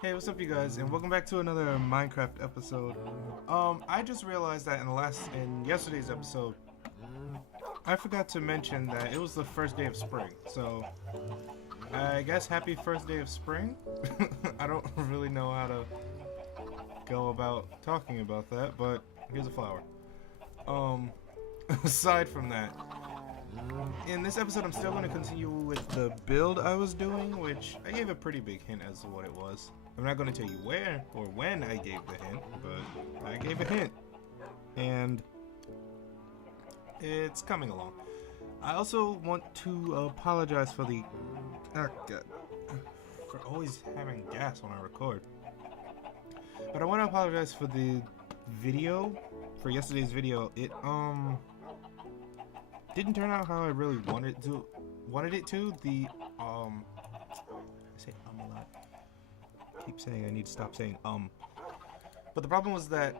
Hey, what's up, you guys, and welcome back to another Minecraft episode. I just realized that in yesterday's episode, I forgot to mention that it was the first day of spring. So, I guess happy first day of spring. I don't really know how to go about talking about that, but here's a flower. Um, aside from that, in this episode, I'm still going to continue with the build I was doing, which I gave a pretty big hint as to what it was. I'm not going to tell you where or when I gave the hint, but I gave a hint. And it's coming along. I also want to apologize for the... Oh, God. For always having gas when I record. But I want to apologize for the video, for yesterday's video. It, didn't turn out how I really wanted it to. I say a lot. I keep saying I need to stop saying But the problem was that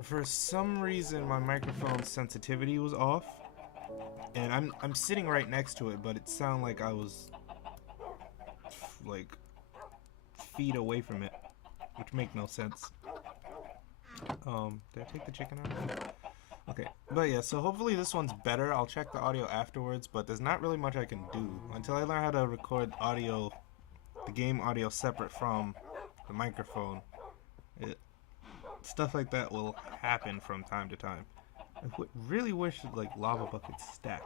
for some reason my microphone sensitivity was off, and I'm sitting right next to it, but it sounded like I was like feet away from it, which make no sense. Did I take the chicken out? Okay, but yeah, so hopefully this one's better. I'll check the audio afterwards, but there's not really much I can do until I learn how to record audio, the game audio separate from the microphone. Stuff like that will happen from time to time. I really wish like lava buckets stacked.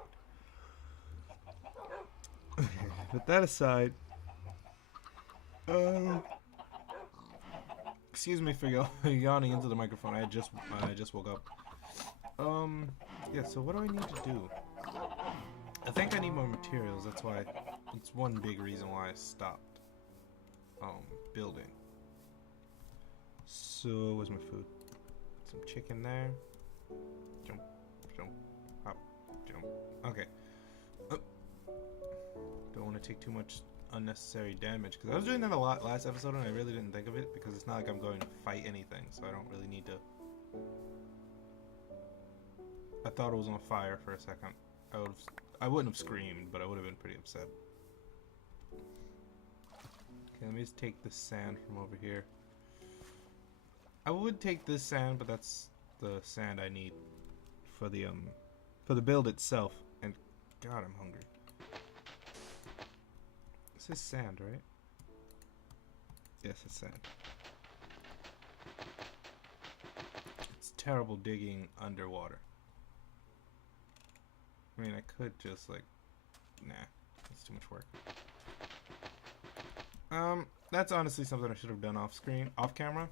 But that aside, excuse me for yawning into the microphone. I just woke up. Yeah, so what do I need to do? I think I need more materials. That's why, it's one big reason why I stopped, building. So, where's my food? Some chicken there. Jump, jump, hop, jump. Okay. Don't want to take too much unnecessary damage, because I was doing that a lot last episode and I really didn't think of it, because it's not like I'm going to fight anything, so I don't really need to... I thought it was on fire for a second. I wouldn't have screamed, but I would have been pretty upset. Okay, let me just take the sand from over here. I would take this sand, but that's the sand I need for the build itself. And God, I'm hungry. This is sand, right? Yes, it's sand. It's terrible digging underwater. I mean, I could just like, nah, that's too much work. That's honestly something I should have done off camera.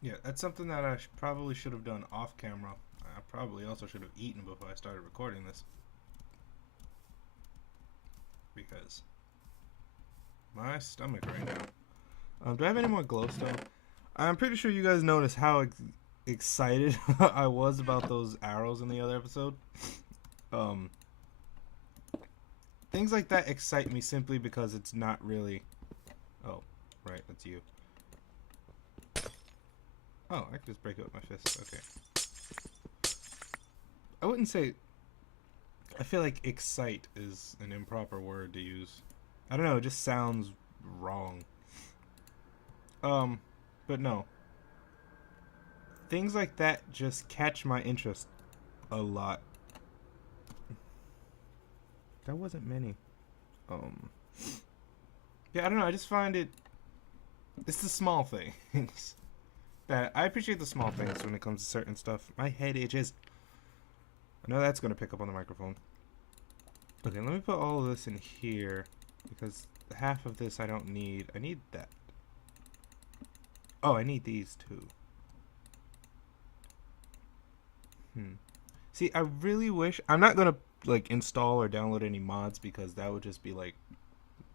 Yeah, that's something that I probably should have done off camera. I probably also should have eaten before I started recording this, because my stomach right now. Do I have any more glowstone? I'm pretty sure you guys noticed how excited I was about those arrows in the other episode. Things like that excite me simply because it's not really... Oh, right, that's you. Oh, I can just break it with my fist. Okay. I wouldn't say... I feel like excite is an improper word to use. I don't know, it just sounds wrong. But no. Things like that just catch my interest a lot. That wasn't many. Yeah, I don't know, I just find it... It's the small things. That I appreciate the small things when it comes to certain stuff. My head itches. I know that's going to pick up on the microphone. Okay, let me put all of this in here, because half of this I don't need. I need that. Oh, I need these too. See, I really wish... I'm not going to like install or download any mods, because that would just be like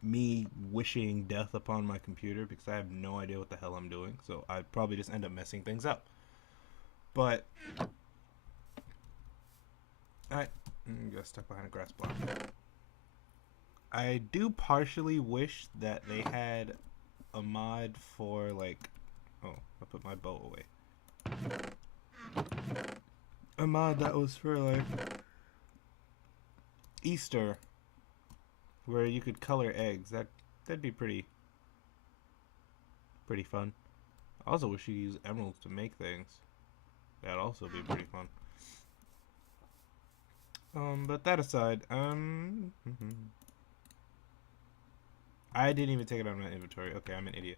me wishing death upon my computer, because I have no idea what the hell I'm doing. So I'd probably just end up messing things up. But I got stuck behind a grass block. I do partially wish that they had a mod for like, oh, I put my bow away. A mod that was for like Easter, where you could color eggs. That'd be pretty fun. I also wish you could use emeralds to make things. That'd also be pretty fun. But that aside, I didn't even take it out of my inventory. Okay, I'm an idiot.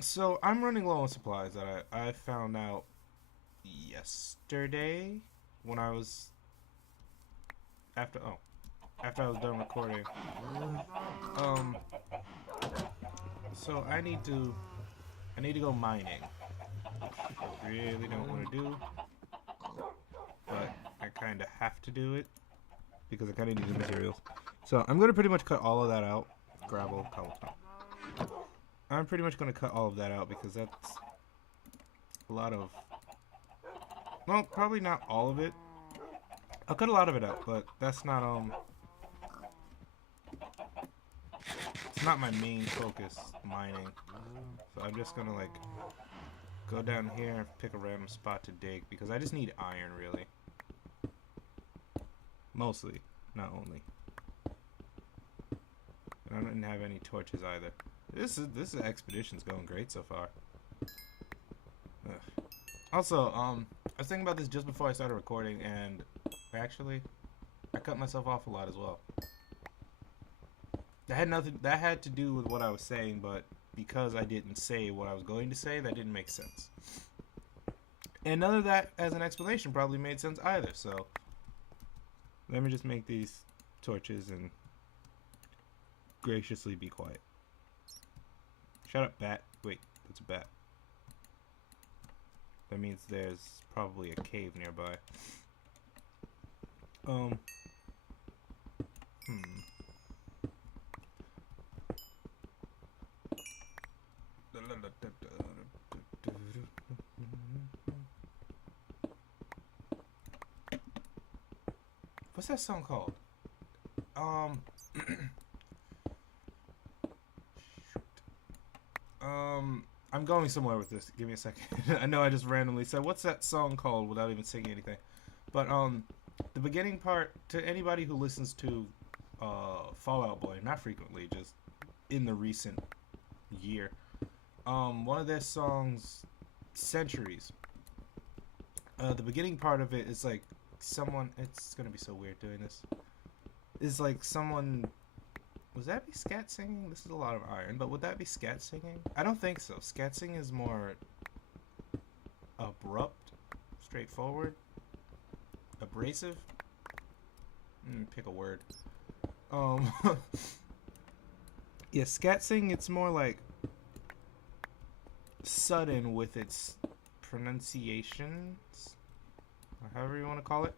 So I'm running low on supplies that I found out yesterday when I was after I was done recording. So I need to go mining. I really don't want to do, but I kind of have to do it because I kind of need the materials. So I'm gonna pretty much cut all of that out. Gravel, cobblestone. I'm pretty much gonna cut all of that out because that's a lot of. Well, probably not all of it. I'll cut a lot of it out, but that's not it's not my main focus, mining. So I'm just gonna like go down here and pick a random spot to dig because I just need iron really. Mostly, not only. And I didn't have any torches either. This expedition's going great so far. Ugh. Also, I was thinking about this just before I started recording, and actually, I cut myself off a lot as well. That had to do with what I was saying, but because I didn't say what I was going to say, that didn't make sense. And none of that as an explanation probably made sense either, so let me just make these torches and graciously be quiet. Shut up, bat. Wait, that's a bat. That means there's probably a cave nearby. What's that song called? I'm going somewhere with this. Give me a second. I know I just randomly said, what's that song called without even singing anything. But, the beginning part, to anybody who listens to, Fall Out Boy, not frequently, just in the recent year, one of their songs, Centuries, the beginning part of it is like someone, it's gonna be so weird doing this, is like someone, would that be scat singing? This is a lot of iron, but would that be scat singing? I don't think so. Scat singing is more abrupt, straightforward, abrasive. Pick a word. Yeah, scat singing, it's more like sudden with its pronunciations, or however you want to call it.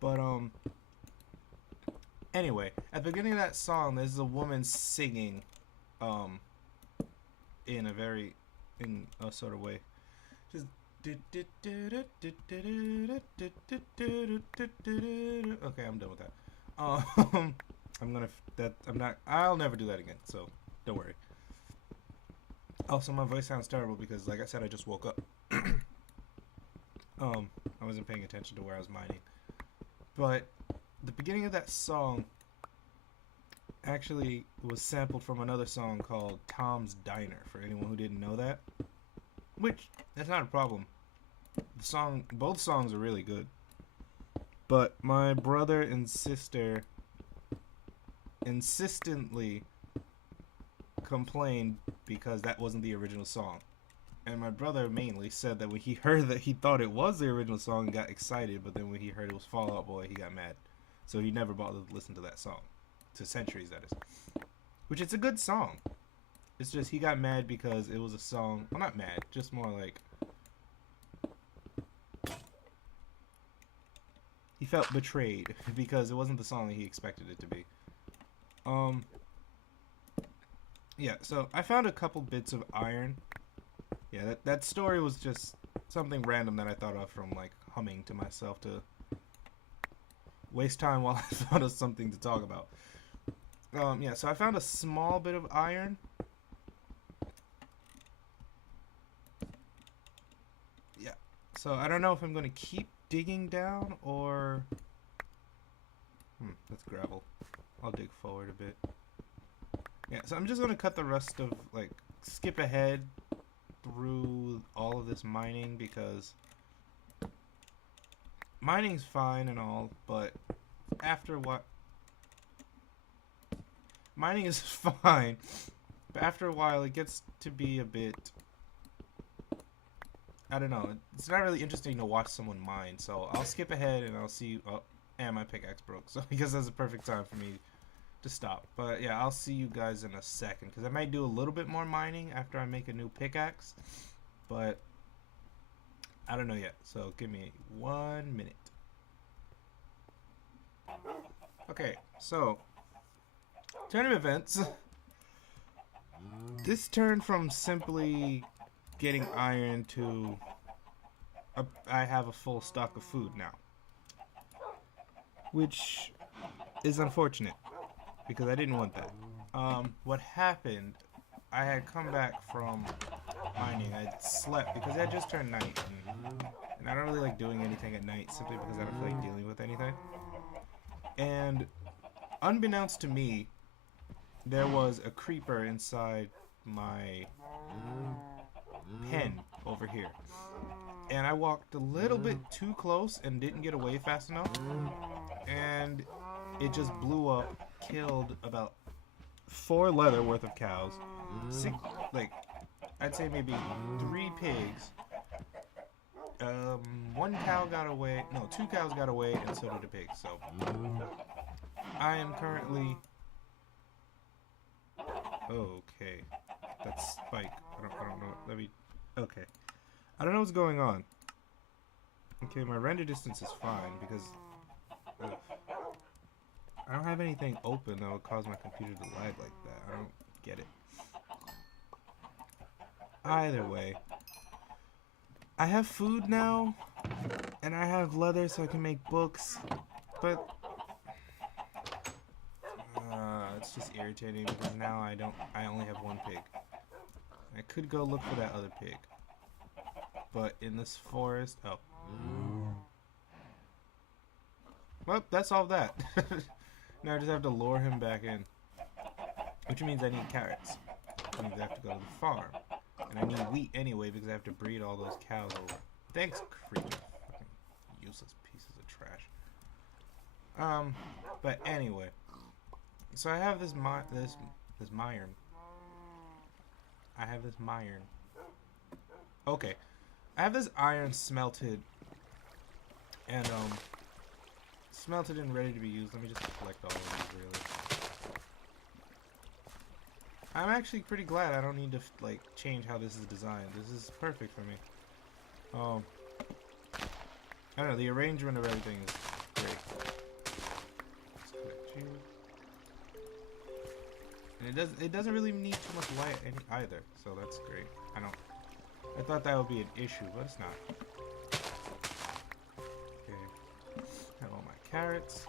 But anyway, at the beginning of that song, there's a woman singing, in a sort of way. Just okay, I'm done with that. I'll never do that again, so don't worry. Also, my voice sounds terrible because, like I said, I just woke up. I wasn't paying attention to where I was mining. But the beginning of that song actually was sampled from another song called Tom's Diner, for anyone who didn't know that. Which, that's not a problem. Both songs are really good. But my brother and sister insistently complained because that wasn't the original song. And my brother mainly said that when he heard that, he thought it was the original song and got excited, but then when he heard it was Fall Out Boy, he got mad. So he never bothered to listen to that song. To Centuries, that is. Which, it's a good song. It's just he got mad because it was a song. Well, not mad, just more like he felt betrayed because it wasn't the song that he expected it to be. Yeah, so I found a couple bits of iron. Yeah, that story was just something random that I thought of from, like, humming to myself to waste time while I thought of something to talk about. Yeah, so I found a small bit of iron. Yeah, so I don't know if I'm going to keep digging down or... that's gravel. I'll dig forward a bit. Yeah, so I'm just going to cut the rest of, like, skip ahead through all of this mining because mining's fine and all, but after what... Mining is fine, but after a while it gets to be a bit... I don't know, it's not really interesting to watch someone mine, so I'll skip ahead and I'll see... Oh, and my pickaxe broke, so I guess that's a perfect time for me to stop. But yeah, I'll see you guys in a second, because I might do a little bit more mining after I make a new pickaxe, but I don't know yet, so give me 1 minute. Okay, so turn of events. This turned from simply getting iron to I have a full stock of food now, which is unfortunate because I didn't want that. What happened, I had come back from mining. I slept because it had just turned night, and I don't really like doing anything at night simply because I don't feel like dealing with anything. And unbeknownst to me, there was a creeper inside my pen over here. And I walked a little bit too close and didn't get away fast enough. And it just blew up, killed about 4 leather worth of cows. 6, like, I'd say maybe 3 pigs. 1 cow got away. No, 2 cows got away, and so did a pig. So I am currently... Okay. That's Spike. I don't know. Let me... Okay. I don't know what's going on. Okay, my render distance is fine because... Ugh. I don't have anything open that would cause my computer to lag like that. I don't get it. Either way. I have food now, and I have leather so I can make books, but... it's just irritating because now I only have 1 pig. I could go look for that other pig. But in this forest... Oh. Well, that's all that. Now I just have to lure him back in. Which means I need carrots. Which means I have to go to the farm. And I need wheat anyway because I have to breed all those cows over. Thanks, creature. Fucking useless pieces of trash. But anyway. So I have this iron. I have this iron. Okay. I have this iron smelted. And, smelted and ready to be used. Let me just collect all of these, really. I'm actually pretty glad I don't need to, like, change how this is designed. This is perfect for me. I don't know, the arrangement of everything is great. Let's collect you. And it doesn't really need too much light either, so that's great. I thought that would be an issue, but it's not. Okay. Have all my carrots.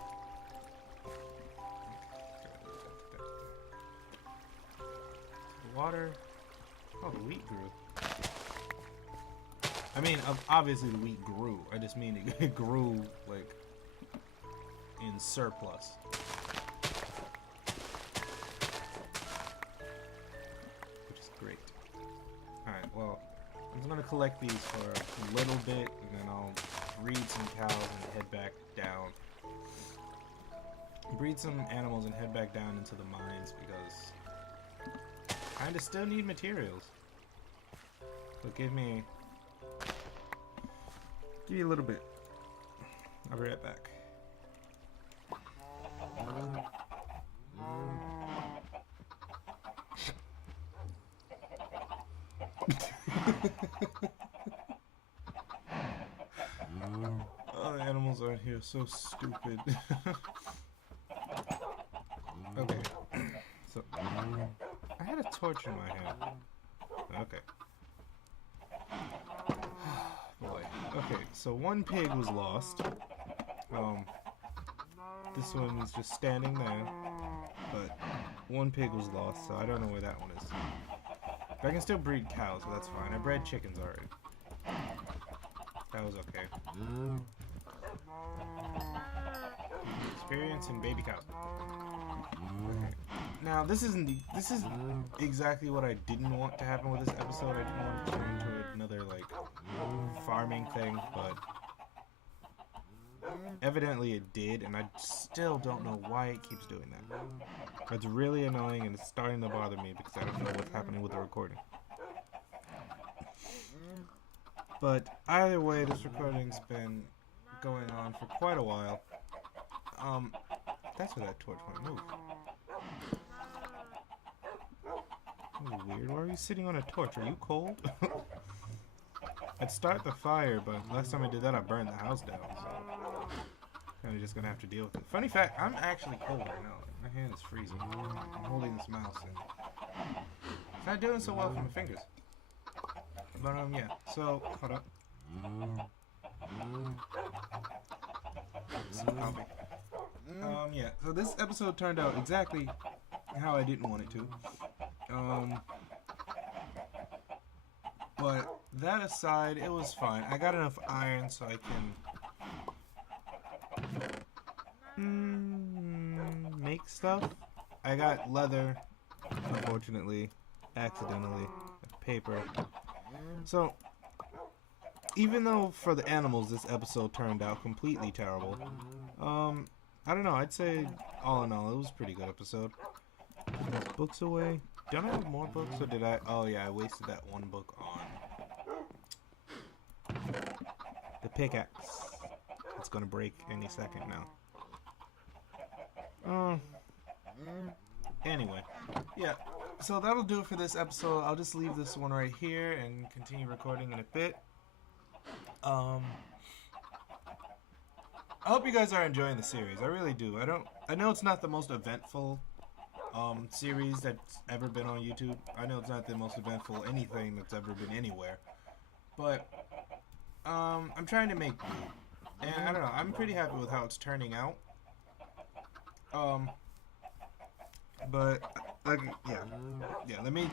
Water. Oh, the wheat grew. I mean, obviously the wheat grew. I just mean it grew, like, in surplus. Which is great. Alright, well, I'm just going to collect these for a little bit, and then I'll breed some cows and head back down. Breed some animals and head back down into the mines, because I kinda still need materials. So give me a little bit. I'll be right back. Oh, the animals aren't here. So stupid. Okay. So I had a torch in my hand. Okay. Boy. Okay, so 1 pig was lost. this one is just standing there. But one pig was lost, so I don't know where that one is. But I can still breed cows, so that's fine. I bred chickens already. That was okay. Experience in baby cows. Okay. Now this is exactly what I didn't want to happen with this episode. I didn't want to turn into another like farming thing, but evidently it did, and I still don't know why it keeps doing that. It's really annoying, and it's starting to bother me because I don't know what's happening with the recording. But either way, this recording's been going on for quite a while. That's where that torch went. Move. That was weird. Why are you sitting on a torch? Are you cold? I'd start the fire, but last time I did that, I burned the house down. So I'm just gonna have to deal with it. Funny fact, I'm actually cold right now. My hand is freezing. I'm holding this mouse, and it's not doing so well for my fingers. But yeah. So hold up. Yeah. So this episode turned out exactly how I didn't want it to. But that aside, it was fine. I got enough iron so I can make stuff. I got leather, unfortunately, accidentally, paper. So, even though for the animals this episode turned out completely terrible, I don't know, I'd say all in all it was a pretty good episode. Put books away. Don't I have more books, or did I? Oh yeah, I wasted that one book on the pickaxe. It's gonna break any second now. Anyway, yeah. So that'll do it for this episode. I'll just leave this one right here and continue recording in a bit. I hope you guys are enjoying the series. I really do. I know it's not the most eventful series that's ever been on YouTube. I know it's not the most eventful anything that's ever been anywhere. But I'm trying to make do. And I don't know, I'm pretty happy with how it's turning out. But like yeah, let me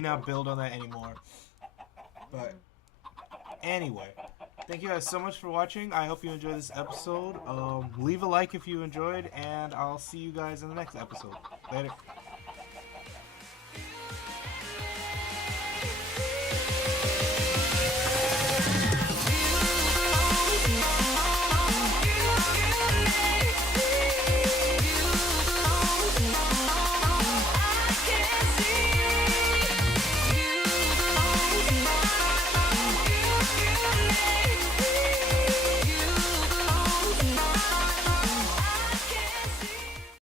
not build on that anymore. But anyway, thank you guys so much for watching. I hope you enjoyed this episode. Leave a like if you enjoyed, and I'll see you guys in the next episode. Later.